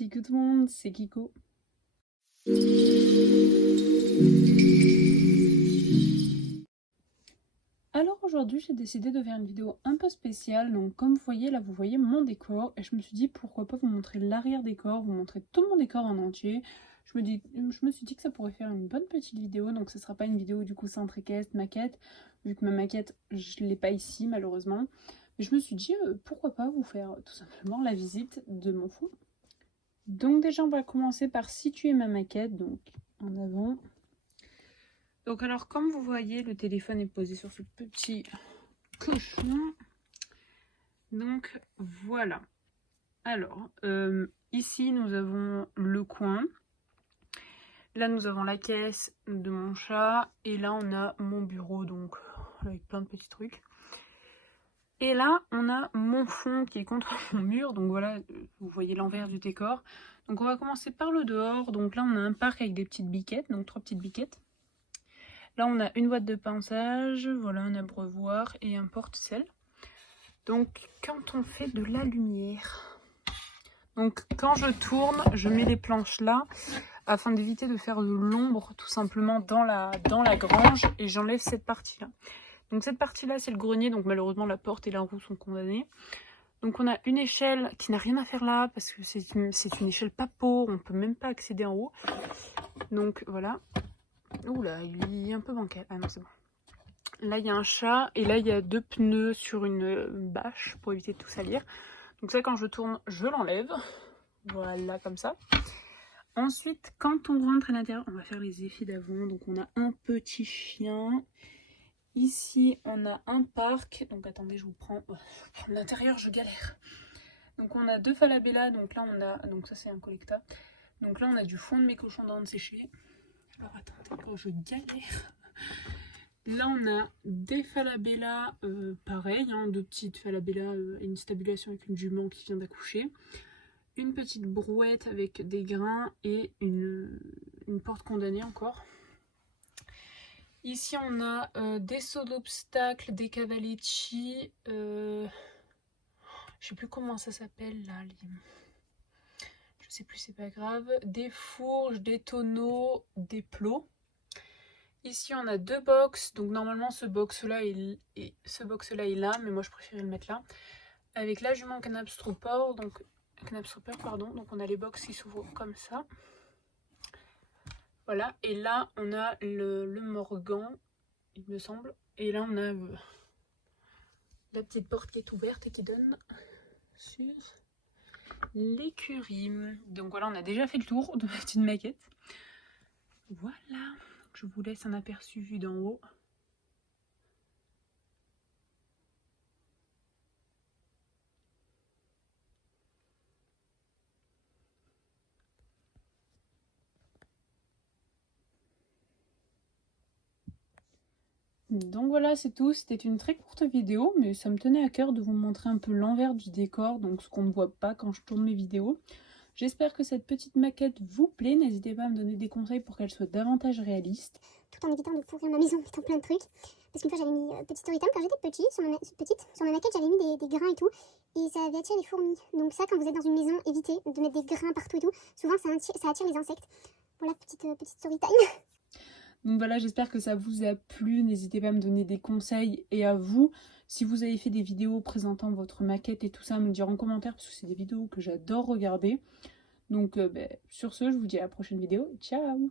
Coucou tout le monde, c'est Kiko. Alors aujourd'hui j'ai décidé de faire une vidéo un peu spéciale, donc comme vous voyez là vous voyez mon décor et je me suis dit pourquoi pas vous montrer l'arrière décor, vous montrer tout mon décor en entier. Je me suis dit que ça pourrait faire une bonne petite vidéo, donc ce sera pas une vidéo du coup sans préqueste, maquette, vu que ma maquette je l'ai pas ici malheureusement. Mais je me suis dit pourquoi pas vous faire tout simplement la visite de mon fond. Donc déjà on va commencer par situer ma maquette, donc en avant. Donc alors comme vous voyez le téléphone est posé sur ce petit cochon. Donc voilà. Alors ici nous avons le coin. Là nous avons la caisse de mon chat. Et là on a mon bureau donc avec plein de petits trucs. Et là on a mon fond qui est contre mon mur. Donc voilà, vous voyez l'envers du décor. Donc on va commencer par le dehors. Donc là on a un parc avec des petites biquettes. Donc 3 petites biquettes. Là on a une boîte de pinçage. Voilà, un abreuvoir et un porte-sel. Donc quand on fait de la lumière, donc quand je tourne, je mets les planches là afin d'éviter de faire de l'ombre tout simplement dans la grange, et j'enlève cette partie là. Donc cette partie là c'est le grenier, donc malheureusement la porte et la roue sont condamnées. Donc on a une échelle qui n'a rien à faire là parce que c'est une échelle pas pour, on peut même pas accéder en haut. Donc voilà. Oula, il est un peu bancal. Ah non, c'est bon. Là il y a un chat et là il y a 2 pneus sur une bâche pour éviter de tout salir. Donc ça quand je tourne je l'enlève. Voilà comme ça. Ensuite quand on rentre à l'intérieur, on va faire les effets d'avant. Donc on a un petit chien. Ici on a un parc. Donc attendez, je vous prends l'intérieur, je galère. Donc on a 2 falabella. Donc là on a, donc ça c'est un collecta. Donc là on a du fond de mes cochons d'Inde séchés. Alors attendez, oh, je galère. Là on a des falabella, pareil, hein, 2 petites falabella et une stabulation avec une jument qui vient d'accoucher. Une petite brouette avec des grains et une porte condamnée encore. Ici on a des sauts d'obstacles, des cavalici, je sais plus comment ça s'appelle là, je sais plus, c'est pas grave, des fourches, des tonneaux, des plots. Ici on a 2 box, donc normalement ce box là est là, mais moi je préférais le mettre là. Avec la jument Knabstrupper, donc on a les box qui s'ouvrent comme ça. Voilà, et là on a le Morgan, il me semble. Et là on a la petite porte qui est ouverte et qui donne sur l'écurie. Donc voilà, on a déjà fait le tour de ma petite maquette. Voilà. Je vous laisse un aperçu vu d'en haut. Donc voilà, c'est tout. C'était une très courte vidéo, mais ça me tenait à cœur de vous montrer un peu l'envers du décor, donc ce qu'on ne voit pas quand je tourne mes vidéos. J'espère que cette petite maquette vous plaît. N'hésitez pas à me donner des conseils pour qu'elle soit davantage réaliste. Tout en évitant de pourrir ma maison en mettant plein de trucs. Parce qu'une fois j'avais mis petit story time quand j'étais petite, sur ma maquette j'avais mis des grains et tout. Et ça avait attiré les fourmis. Donc ça, quand vous êtes dans une maison, évitez de mettre des grains partout et tout. Souvent ça attire les insectes. Voilà, petite story time. Donc voilà, j'espère que ça vous a plu. N'hésitez pas à me donner des conseils. Et à vous, si vous avez fait des vidéos présentant votre maquette et tout ça, à me le dire en commentaire, parce que c'est des vidéos que j'adore regarder. Donc sur ce, je vous dis à la prochaine vidéo. Ciao!